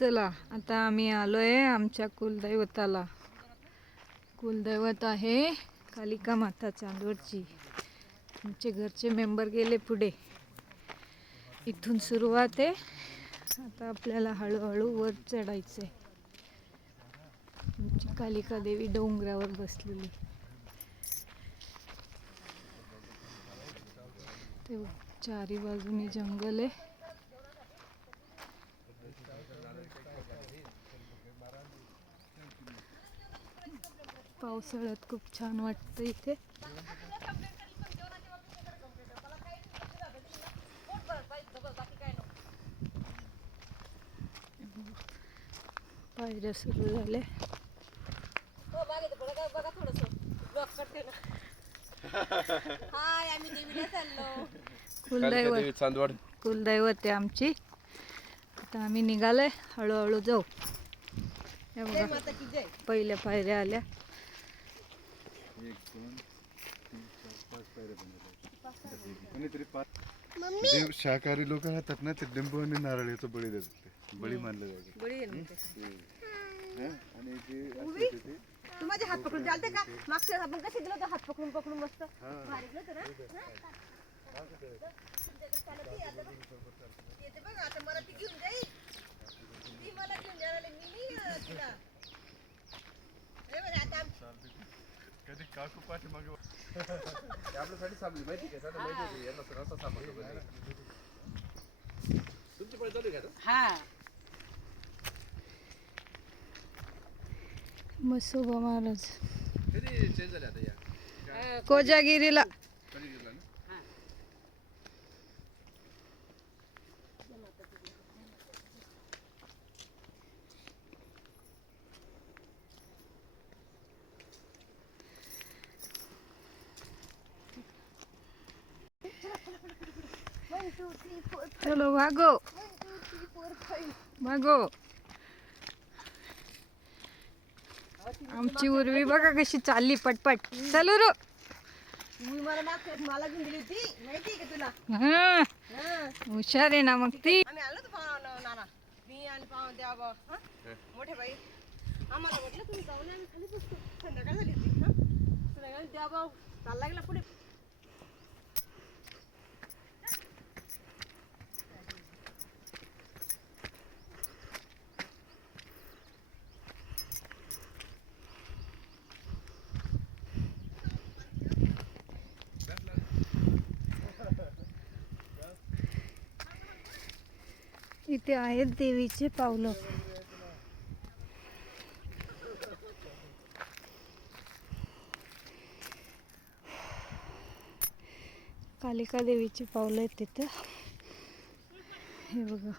चला आता आम्ही आलोय आमच्या कुलदैवताला. कुलदैवत आहे कालिका माता चांदवडची. आमचे घरचे मेंबर गेले पुढे. इथून सुरुवात आहे. आता आपल्याला हळूहळू वर चढायचंय. आमची कालिका देवी डोंगरावर बसलेली. ते चारी बाजूनी जंगल आहे. पावसाळ्यात खूप छान वाटतं इथे. पायऱ्या सुरू झाल्या. कुलदैवत आहे आमची. आता आम्ही निघालोय, हळूहळू जाऊ. हे बघा पहिल्या पायऱ्या आल्या. 1 2 3 4 5 पायऱ्या बनवल्या. जे शाकाहारी लोक राहतात ना, ते लिंबू आणि नारळ याचा बळी देतात. ते बळी मानलं जातं. आणि जे ते तू माझे हात पकडून चालते का? मागच्या वेळेस आपण कसे गेलो होतो हात पकडून पकडून मस्त भारी गेलो ना. येते बघ आता मला ती घेऊन जाईल. ती मला घेऊन जायला मी नाही तिला. अरे बघ आता कधी काकू पाठी मागे आपल्यासाठी सापडली माहिती का? साधा माहिती होती यांना रस्ता सापडला. तुमची पण चालू आहे का? हा मसोबा महाराज कधी चेंज झाले आता या? कोजागिरीला. कधी गेला ना? चलो भागो भागो. आमची उर्वी बघा कशी चालली पटपट. चलू रो. मी मला मागच्या वेळेस मला घेऊन गेली होती माहिती का तुला? हा हुशार आहे ना मग ती. आम्ही आलो होतो नाना मी आणि पाहून द्या बा मोठे बाई. आम्हाला म्हटलं तुम्ही जाऊन आम्ही खाली बसतो. संध्याकाळ झाली होती. संध्याकाळी द्या भाऊ चालला गेला पुढे. इथे आहेत देवीचे पावलं. कालिका देवीचे पावलं आहेत तिथं. हे बघा.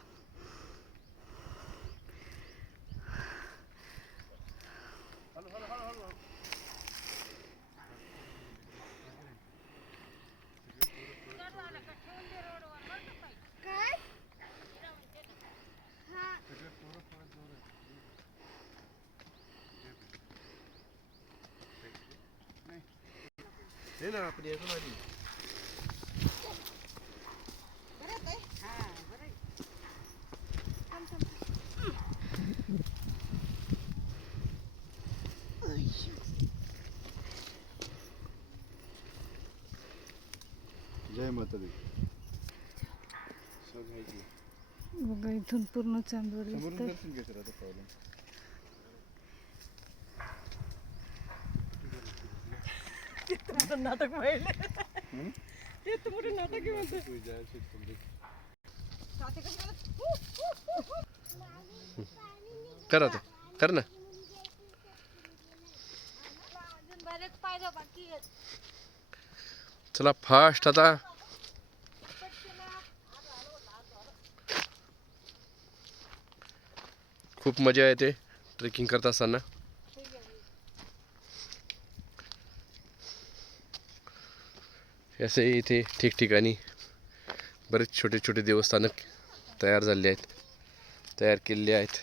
नाही ना आपण यायचं नाही. जय माता दी. बघा इथून पूर्ण चांदवड समोरून दिसतंय. दर्शन घ्यायचं आता पावलं. नाटक पाहिले ते तर मोठे नाटक आहे म्हणते. कर आता कर ना. चला फास्ट आता. खूप मजा येते ट्रेकिंग करत असताना. असे इथे ठिकठिकाणी बरेच छोटे छोटे देवस्थान तयार झाले आहेत, तयार केलेले आहेत.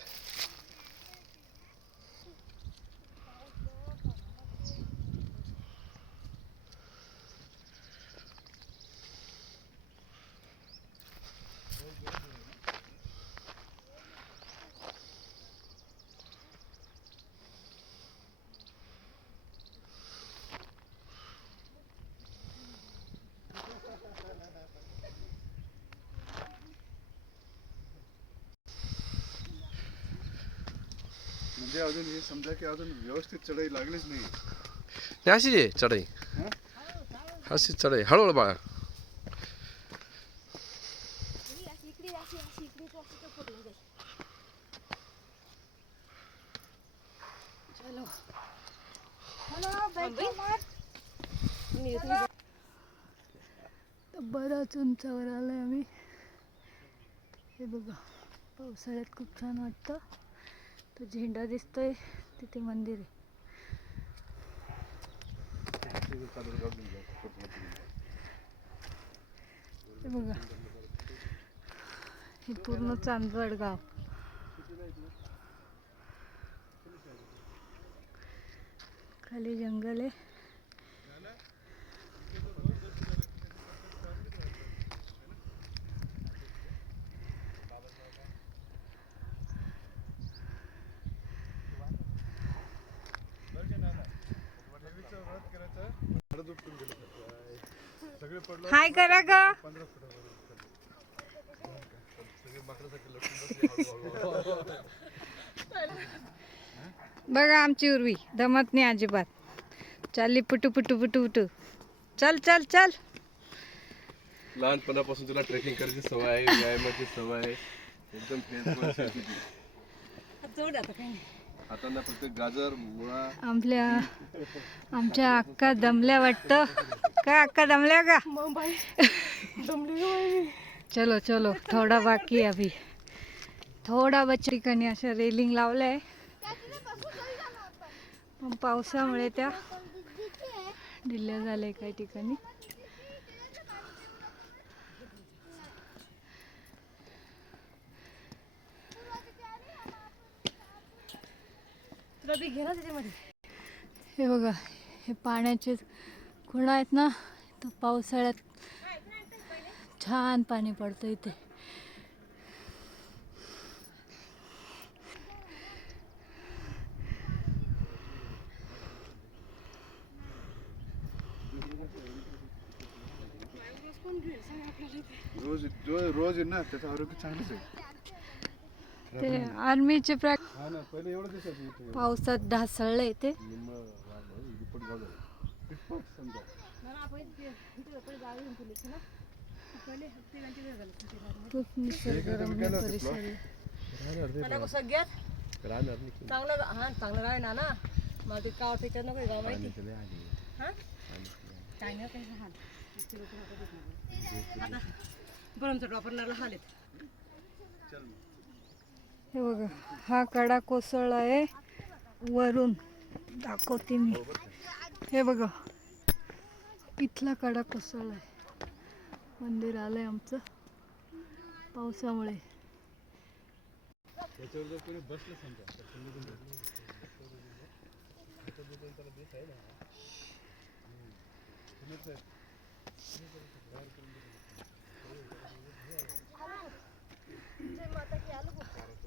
म्हणजे अजून हे समजा की अजून व्यवस्थित चढाई लागलीच नाही. नाही अशीच आहे चढाई, अशीच चढाई हळूहळू बाळा. तर बरंच उंचावर आलोय आम्ही. हे बघा, पावसाळ्यात खूप छान वाटतं. तो झेंडा दिसतोय तिथे मंदिर आहे. हे बघा, हे पूर्ण चांदवड गाव. खाली जंगल आहे. हाय करा ग. बघा आमची उर्वी दमत नाही अजिबात. चालली पुटू पुटू पुटू पुटू. चल चल चल. लहानपणापासून तुला ट्रेकिंग करायची सवय आहे, व्यायामाची सवय आहे, एकदम फ्रेश आहे तुझी. हातांना फक्त गाजर मुळा. आमच्या अक्का दमल्या वाटतं. काय अक्का दमल्या का? चलो चलो, थोडा बाकी आहे अभी. थोडा बच्चा ठिकाणी अशा रेलिंग लावल्या आहे, पण पावसामुळे त्या ढिल्या झाल्या काही ठिकाणी. हे बघा, हे पाण्याचे खुणा आहेत ना, तर पावसाळ्यात छान पाणी पडतं इथे. रोज रोज आहे ना, त्याचं आरोग्य चांगलंच आहे. ते आर्मीचे हा ना, पहिले एवढं दिसायचं इथे. पावसात ढासळलं इथे. खूप निसर्गरम्य परिसर आहे. सगळ्यात चांगलं हा चांगलं राही ना ना. मला ते गाव त्याच्यात नको गाव माहिती. हा काय नाही काही हाल. आता गरमचं वापरणारा हाल आहेत. हे बघा, हा कडा कोसळला आहे वरून. दाखवते मी. हे बघा, इथला कडा कोसळला आहे. मंदिर आलंय आमचं पावसामुळे.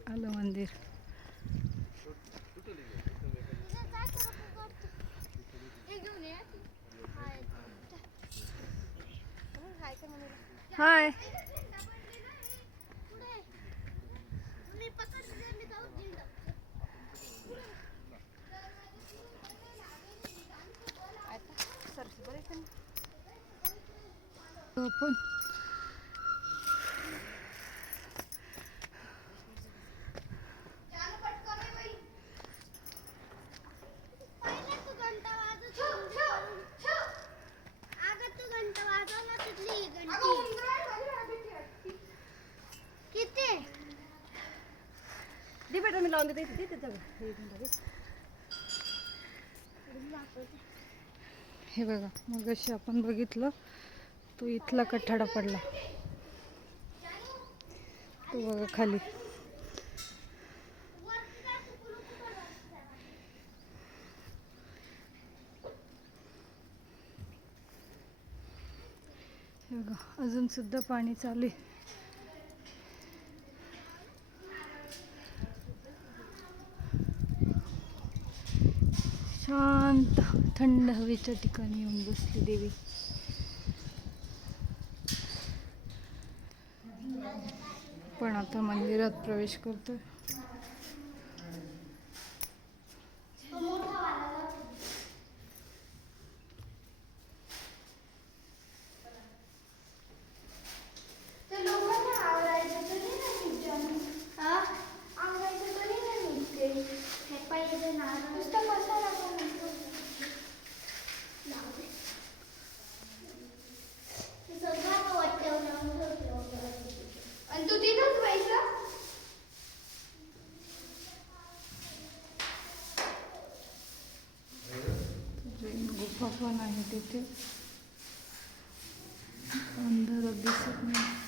आलं मंदिर. हाय. आपण दे बेटा मी लावून देते इथे तिथे हे बघा, मगाशी आपण बघितलं तो इथला कठाडा पडला. तो बघा खाली. हे बघा, अजून सुद्धा पाणी चालू आहे. शांत थंड हवेच्या ठिकाणी येऊन बसली देवी. पण आता मंदिरात प्रवेश करतोय. सोफा पण आहे तिथे, अंधारात दिसत नाही.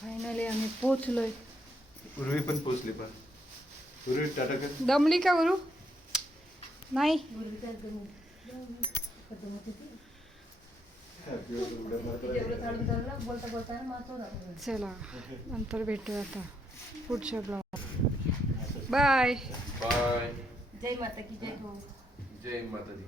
फायनली आम्ही पोचलोय. पूर्वी पण पोचली पण पूर्वी टाटा कर. दमली का गुरु? नाही. चला नंतर भेटूया आता पुढच्या ब्लॉग. बाय. बाय. जय माता की जय हो. जय माता दी.